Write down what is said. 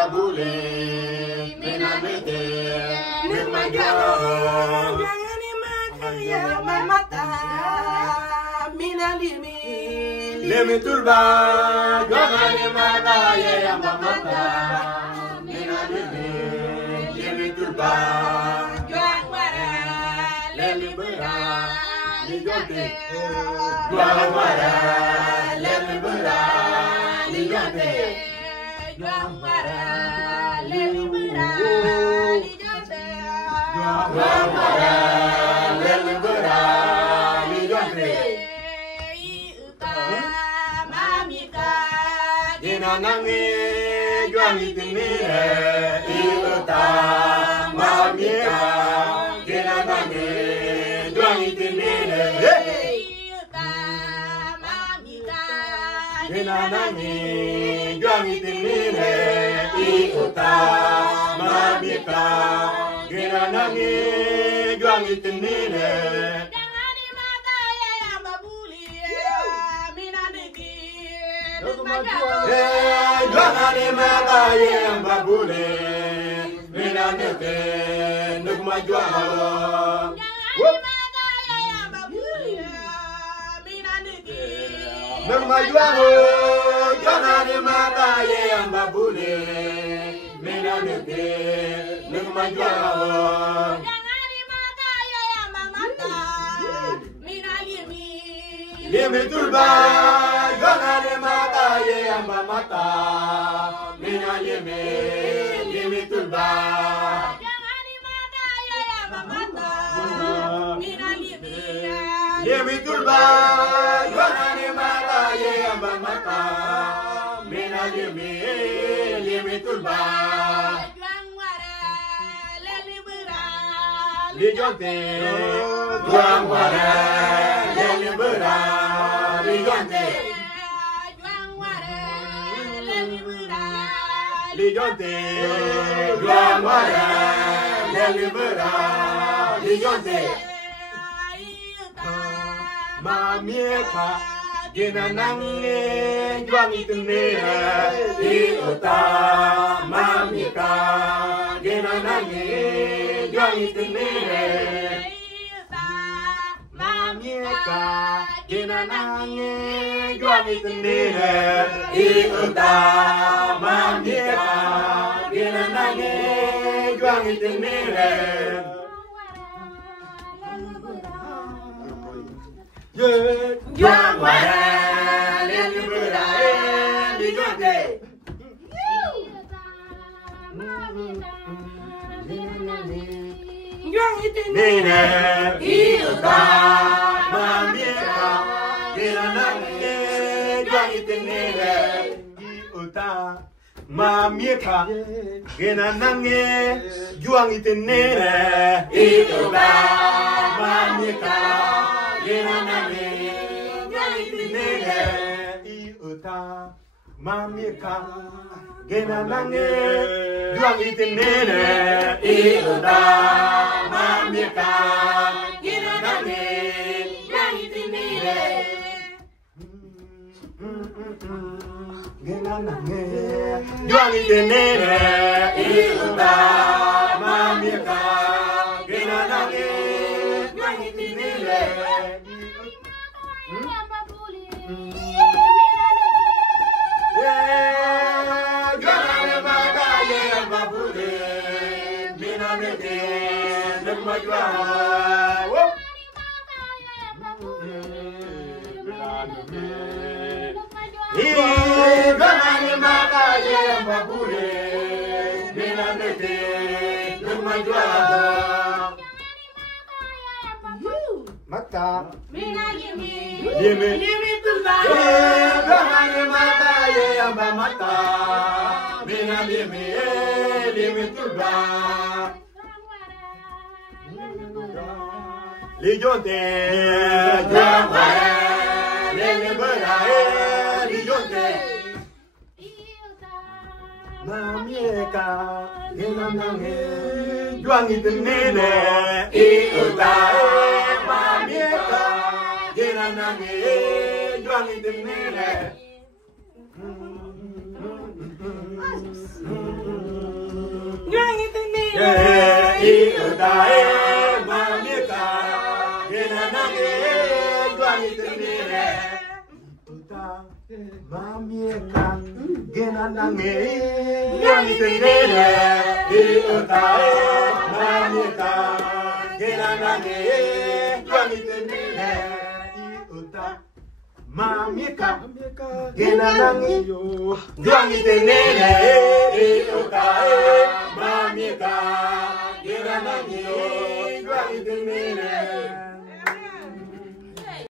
babule, minamete, nirmajaho. Jangan makaya mamata, minalimi. Limi tulba, jangan makaya mamata, minalimi. Limi tulba, Juang wara, leli bera, lijote. Juang wara, leli bera, lijote. Juang wara, leli bera, lijote. Juang wara, leli bera, lijote. Mamika, Dina nangi, juang itinire, iuta, mamika. Dina nangi, juang itinire, Dina nangi, juang itinire, iuta, mamika. Dina nangi, juang itinire. jangan dimakai yang babuli, minadegi, Jangan dimakaye yang babule, minanete, nukmajuaho. Nukmajuaho, jangan dimakaye yang babule, minanete, nukmajuaho. Limi tulba, jangan dimakaye yang mamata, minalimi, limi tulba. Limi tulba, jangan dimakaye yang mamata, minalimi, limi tulba. Lijonte, juang wara, leli bera, lijonte. Lijonte, juang wara, leli bera, lijonte. Mamieka, gina nange, juang itinire, iuta, mamieka, gina nange, juang itinire. Mamieka, gina nange, juang itinire, iuta, mamieka, gina nange, juang itinire. Juang wara, leli bera, lijonte. Nene, iuta, mamieka, gina nange, juang itinire, iuta, mamieka, gina nange, juang itinire, iuta, mamieka, gina nange, juang itinire, iuta, mamieka, gina nange, juang itinire, iuta, mamieka, gina nange, juang itinire. Gina nange, juang itinire, iuta, mamieka, gina nange, juang itinire. Jangan dimakaye yang babule, minanete, nukmajuaho. Jangan dimakaye yang babule, minanete, nukmajuaho. Mata, limi tulba, jangan dimakaye yang mamata, minalimi, limi tulba. Lijonte, juang wara, leli bera, lijonte. Mamieka, gina nange, juang itinire, iuta, mamieka, gina nange, juang itinire. Iotae mamika gena nange juangi tenere. Ota mamika gena nange juangi tenere. Iotae mamika gena nange juangi tenere. Iota mamika gena nange juangi tenere. Iotae mamika gena nange